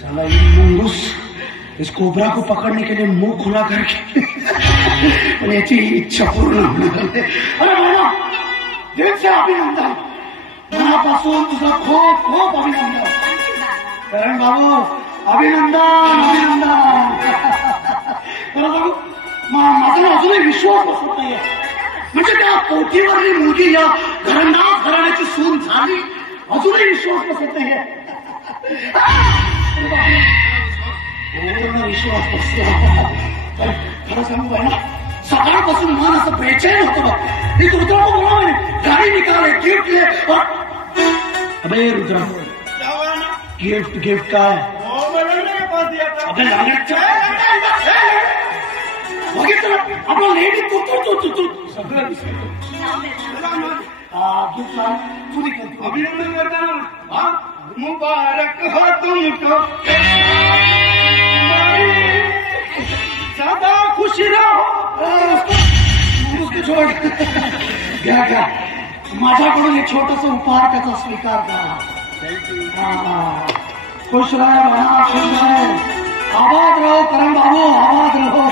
साला मंगूस इस कोबरा को पकड़ने के लिए मुंह खुला करके और याची इच्छा पूर्ण होणार. अरे बाळा, दिल से अभिनंदन, मनापासून तुझा खूप खूप अभिनंदन. करण बाबू, अभिनंदन अभिनंदन. खरं सांगू, माझा अजूनही विश्वास बसत नाहीये. म्हणजे त्या पोटीवरली मुलगी या घरंदाज घराण्याची सून झाली, अजूनही विश्वास बसत नाहीये. पूर्ण विश्वास बसतो. खरं सांगू आहे ना, सकाळपासून मन असं बेचैन होतं बघ. मी रुद्रा को बोला मैंने, गाड़ी निकाले, गिफ्ट ले. अबे रुद्रा, गिफ्ट गिफ्ट का है? अबे बघितलं आपला लेडी तू सगळं गिफ्ट अभिनंदन करताना. मुबारक हो तुमको, ज्यादा खुशी रहो. छोट घ्या घ्या, माझ्याकडून एक छोटस उपहार त्याचा स्वीकार करा. खुश राहा म्हणा, खुश राहा. आबाद रहो करण बाबू, आबाद रहो.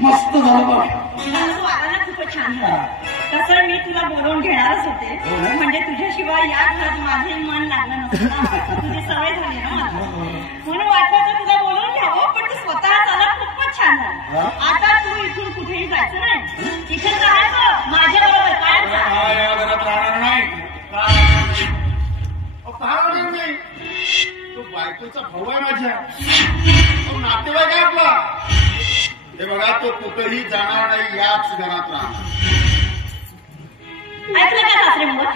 मस्त झालं बघ. खूपच छान झालं. तसं मी तुला बोलवून घेणारच होते, म्हणजे तुझ्याशिवाय या घरात माझे मन लागलं नसतं. तुझी सवय झाली ना मला, म्हणून वाटलं तुला बोलवून घ्यावं. पण तू स्वतः झाला, खूपच छान झालं. आता तू इथून कुठेही जायचं नाही, इथेच राहायचं माझ्या बरोबर. काय राहणार नाही, नाही. तो बायकोचा भाऊ आहे माझ्या, तो नातेवाईक आहे आपला. हे बघा, तो कुठेही जाणार नाही, याच घरात राहणार. ऐकलं का सासरे मुलं?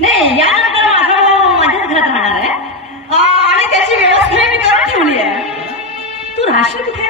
नाही, यानंतर माझा भाऊ माझ्याच घरात राहणार आहे आणि त्याची व्यवस्था मी करून ठेवली आहे. तू राहशील कुठे?